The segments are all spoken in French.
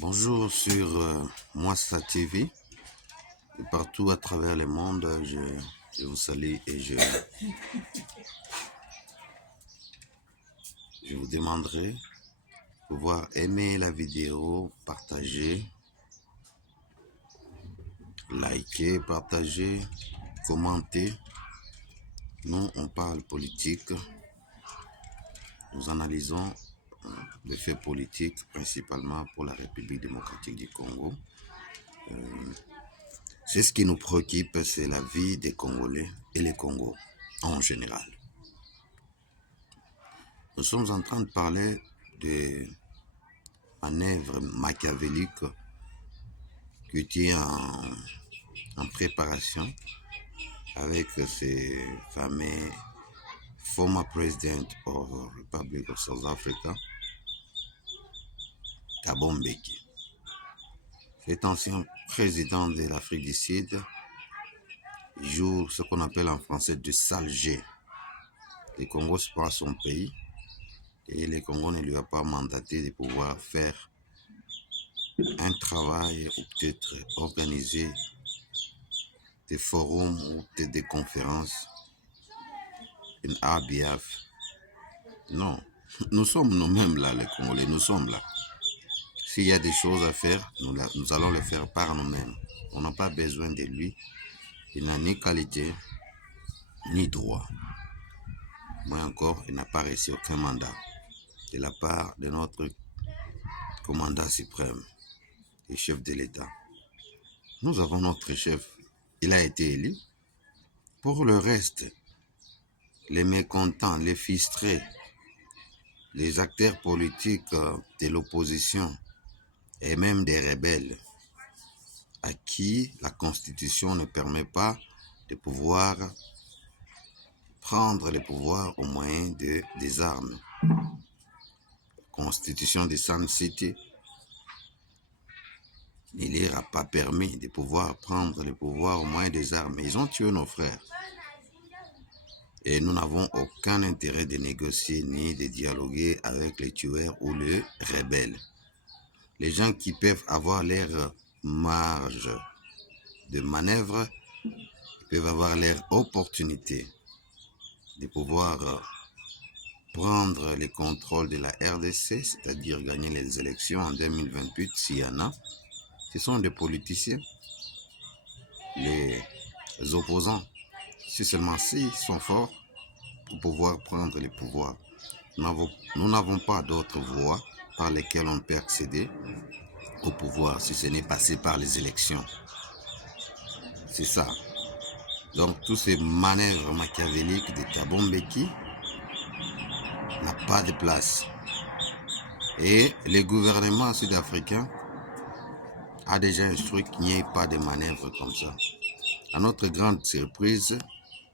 Bonjour sur Mwassa TV et partout à travers le monde. Je vous salue et je vous demanderai de pouvoir aimer la vidéo, partager, liker, partager, commenter. Nous, on parle politique. Nous analysons les faits politiques, principalement pour la République démocratique du Congo. C'est ce qui nous préoccupe, c'est la vie des Congolais et les Congos en général. Nous sommes en train de parler de manœuvres machiavéliques qui étaient en préparation avec ces fameux former president of Republic of South Africa, Thabo Mbeki. Cet ancien président de l'Afrique du Sud joue ce qu'on appelle en français du sale jeu. Le Congo se prend son pays et le Congo ne lui a pas mandaté de pouvoir faire un travail ou peut-être organiser des forums ou peut-être des conférences in ABF. Non, nous sommes nous-mêmes là, les Congolais, nous sommes là. S'il y a des choses à faire, nous allons les faire par nous-mêmes. On n'a pas besoin de lui. Il n'a ni qualité, ni droit. Moins encore, il n'a pas reçu aucun mandat de la part de notre commandant suprême et chef de l'État. Nous avons notre chef. Il a été élu. Pour le reste, les mécontents, les frustrés, les acteurs politiques de l'opposition et même des rebelles à qui la Constitution ne permet pas de pouvoir prendre le pouvoir au moyen des armes. La Constitution de Sun City ne leur a pas permis de pouvoir prendre le pouvoir au moyen des armes. Ils ont tué nos frères. Et nous n'avons aucun intérêt de négocier ni de dialoguer avec les tueurs ou les rebelles. Les gens qui peuvent avoir leur marge de manœuvre peuvent avoir leur opportunité de pouvoir prendre le contrôle de la RDC, c'est-à-dire gagner les élections en 2028 s'il y en a. Ce sont des politiciens, les opposants, si seulement s'ils sont forts pour pouvoir prendre le pouvoir. Nous n'avons pas d'autres voies par lesquelles on peut accéder au pouvoir si ce n'est passé par les élections. C'est ça. Donc, tous ces manœuvres machiavéliques de Thabo Mbeki n'ont pas de place. Et le gouvernement sud-africain a déjà instruit qu'il n'y ait pas de manœuvres comme ça. À notre grande surprise,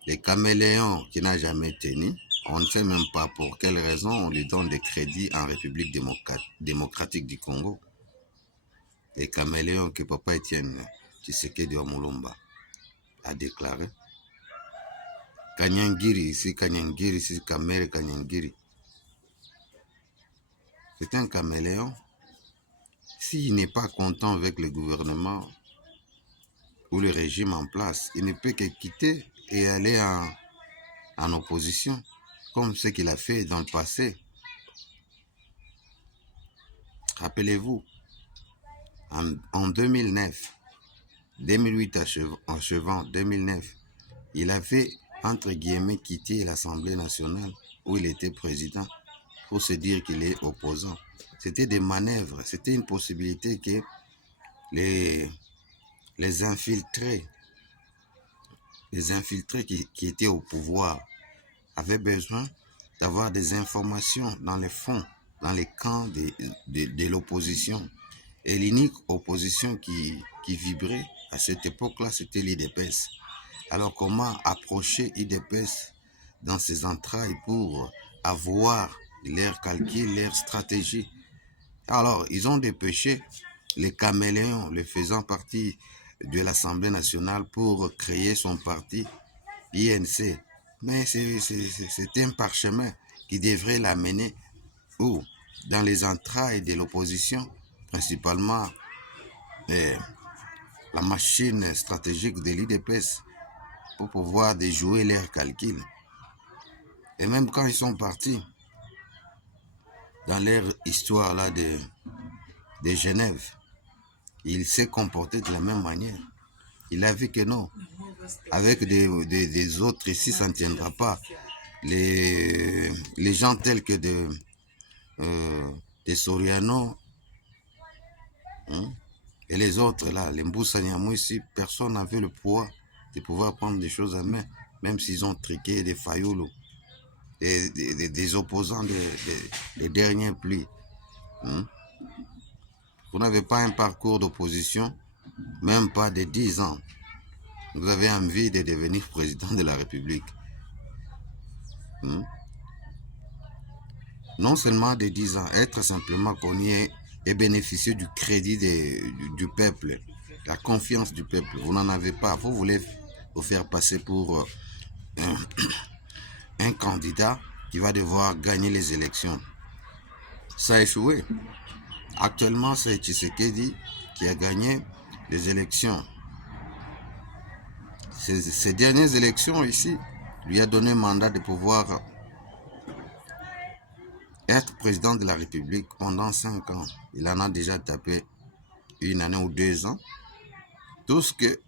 le caméléon qui n'a jamais tenu, on ne sait même pas pour quelle raison on lui donne des crédits en République démocratique du Congo. Le caméléon que Papa Etienne Tshisekedi wa Mulumba a déclaré. Kanyangiri, ici Kamere Kanyangiri. C'est un caméléon. S'il n'est pas content avec le gouvernement ou le régime en place, il ne peut que quitter et aller en opposition, comme ce qu'il a fait dans le passé. Rappelez-vous, en 2009, 2008 achevant 2009, il avait, entre guillemets, quitté l'Assemblée nationale où il était président pour se dire qu'il est opposant. C'était des manœuvres, c'était une possibilité que les infiltrés qui étaient au pouvoir avaient besoin d'avoir des informations dans les fonds, dans les camps de l'opposition. Et l'unique opposition qui vibrait à cette époque-là, c'était l'UDPS. Alors comment approcher l'UDPS dans ses entrailles pour avoir leurs calculs, leurs stratégies? Alors, ils ont dépêché les caméléons, les faisant partie de l'Assemblée nationale pour créer son parti, l'INC. Mais c'est un parchemin qui devrait l'amener où? Dans les entrailles de l'opposition principalement la machine stratégique de l'IDPS pour pouvoir déjouer leurs calculs. Et même quand ils sont partis, dans leur histoire là de Genève, il s'est comporté de la même manière. Il a vu que non, avec des autres ici, ça ne tiendra pas. Les gens tels que des Soriano, hein, et les autres là, les Mboussa Nyamou ici, personne n'avait le poids de pouvoir prendre des choses à main, même s'ils ont triqué des Fayoulo, des opposants des derniers plis. Hein. Vous n'avez pas un parcours d'opposition, même pas de 10 ans. Vous avez envie de devenir président de la République. Non seulement de 10 ans, être simplement connu et bénéficier du crédit du peuple, la confiance du peuple. Vous n'en avez pas. Vous voulez vous faire passer pour un candidat qui va devoir gagner les élections. Ça a échoué. Actuellement, c'est Tshisekedi qui a gagné les élections. Ces dernières élections ici lui a donné mandat de pouvoir être président de la République pendant 5 ans. Il en a déjà tapé 1 année ou 2 ans. Tout ce que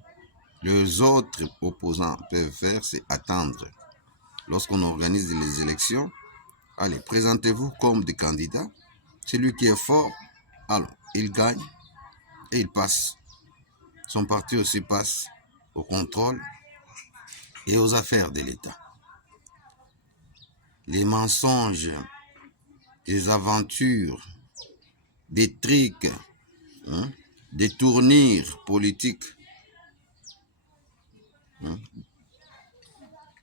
les autres opposants peuvent faire, c'est attendre. Lorsqu'on organise les élections, allez, présentez-vous comme des candidats. Celui qui est fort, alors, il gagne et il passe. Son parti aussi passe au contrôle et aux affaires de l'État. Les mensonges, les aventures, des tricks, des tournures politiques,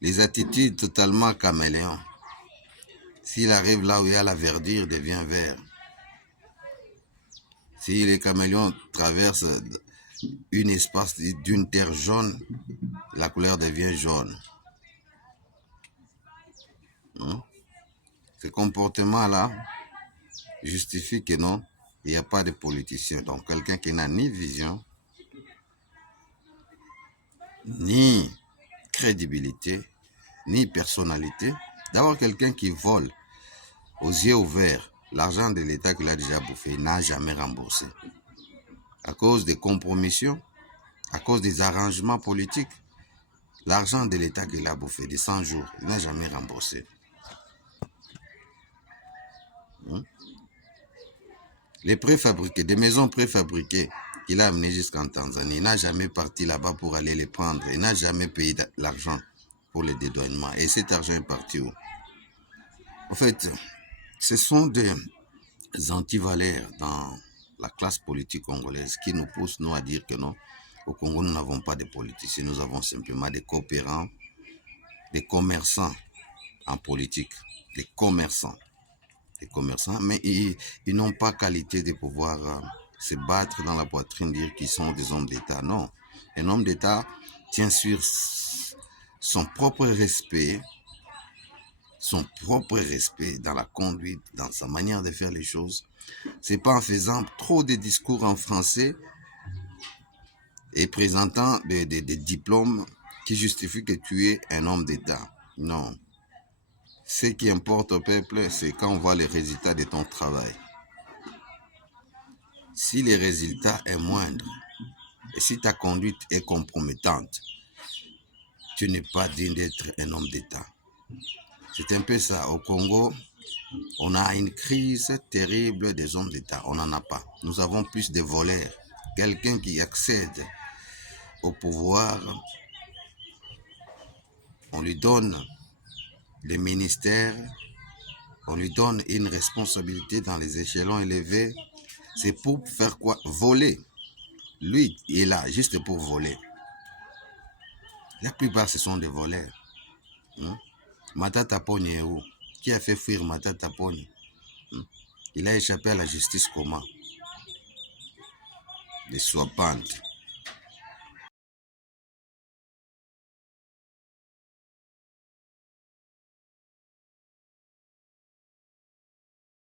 les attitudes totalement caméléons. S'il arrive là où il y a la verdure, il devient vert. Si les caméléons traversent un espace d'une terre jaune, la couleur devient jaune. Ce comportement-là justifie que non, il n'y a pas de politicien. Donc quelqu'un qui n'a ni vision, ni crédibilité, ni personnalité. D'abord, quelqu'un qui vole aux yeux ouverts l'argent de l'État qu'il a déjà bouffé, n'a jamais remboursé. À cause des compromissions, à cause des arrangements politiques, l'argent de l'État qu'il a bouffé de 100 jours, il n'a jamais remboursé. Les préfabriqués, des maisons préfabriquées qu'il a amenées jusqu'en Tanzanie, il n'a jamais parti là-bas pour aller les prendre. Il n'a jamais payé l'argent pour le dédouanement. Et cet argent est parti où? En fait, ce sont des antivaleurs dans la classe politique congolaise qui nous poussent, nous, à dire que non, au Congo, nous n'avons pas de politiciens, nous avons simplement des coopérants, des commerçants en politique, des commerçants, mais ils n'ont pas qualité de pouvoir se battre dans la poitrine, dire qu'ils sont des hommes d'État. Non, un homme d'État tient sur son propre respect dans la conduite, dans sa manière de faire les choses. C'est pas en faisant trop de discours en français et présentant des diplômes qui justifient que tu es un homme d'État. Non. Ce qui importe au peuple, c'est quand on voit les résultats de ton travail. Si les résultats sont moindres et si ta conduite est compromettante, tu n'es pas digne d'être un homme d'État. C'est un peu ça. Au Congo, on a une crise terrible des hommes d'État. On n'en a pas. Nous avons plus de voleurs. Quelqu'un qui accède au pouvoir, on lui donne le ministère, on lui donne une responsabilité dans les échelons élevés. C'est pour faire quoi? Voler. Lui, il est là juste pour voler. La plupart, ce sont des voleurs. Matata Pony est où? Qui a fait fuir Matata Pony? Il a échappé à la justice comment? Les soipantes.